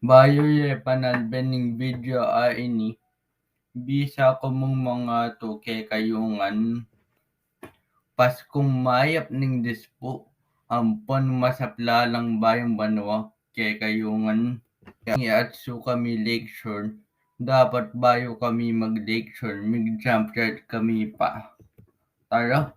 Bayo ye panalbening video ini bisa ko mong mga to kay kayungan Paskong mayap ning dispo ampon masaplalang bayong banwa kay kayungan atsu kami Lakeshore dapat bayo kami mag Lakeshore mig Jumpyard kami pa. Tara.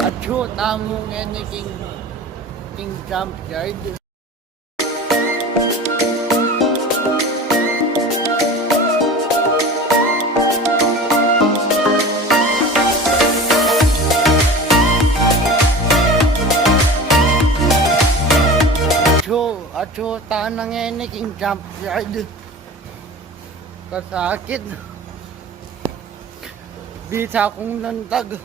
Atyo tamong ni King Jumpyard. Atyo tanang ni King Jumpyard. Kasakit. Bisa akong nantag.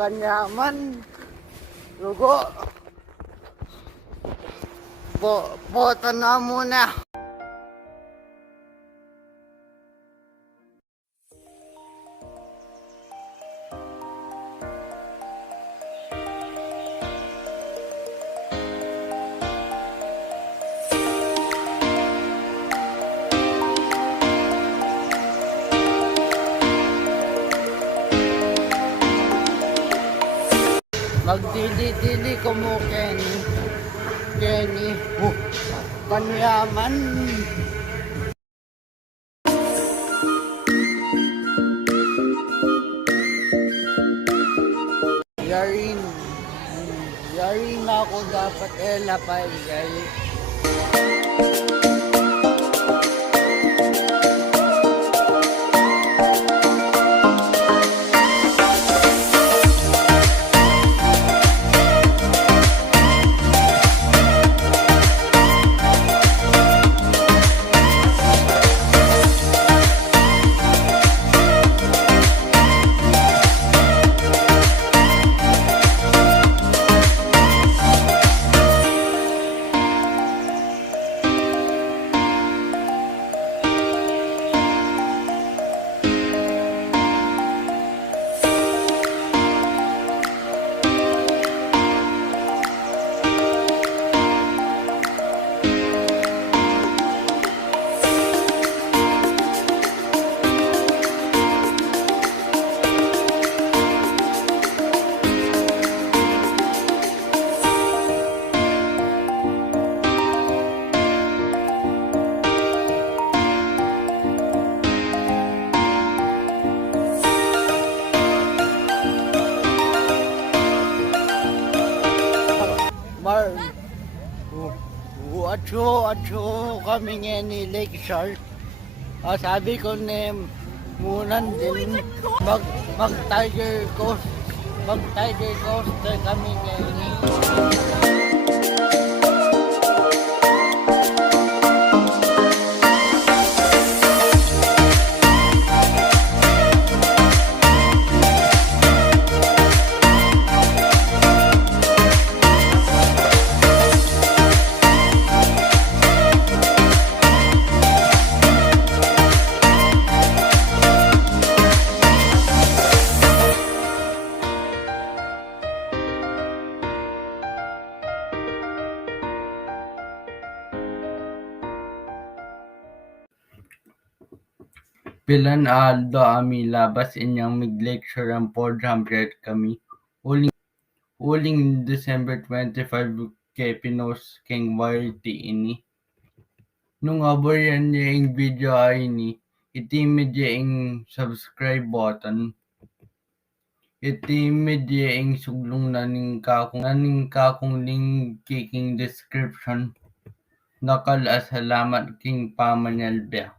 Kanyaman lugo po na muna. Magdili-dili ko mo Kenny Kanyaman. Yarin ako dapat elapay guys. Atso kami ngayon ni Lakeshore. Sabi ko ni munan din mag Tiger Coast. Mag Tiger Coast kami ngayon. Pilan aldo ami labas inyang mig-Lakeshore ang po Jumpyard kami. Uling December 25 kay pinost king YT ini. Nung aboryan niya ing video ay ini, itimid niya ing subscribe button. Itimid niya ing suglong naning kakong link kiking description. Nakala salamat king pamanyalbya.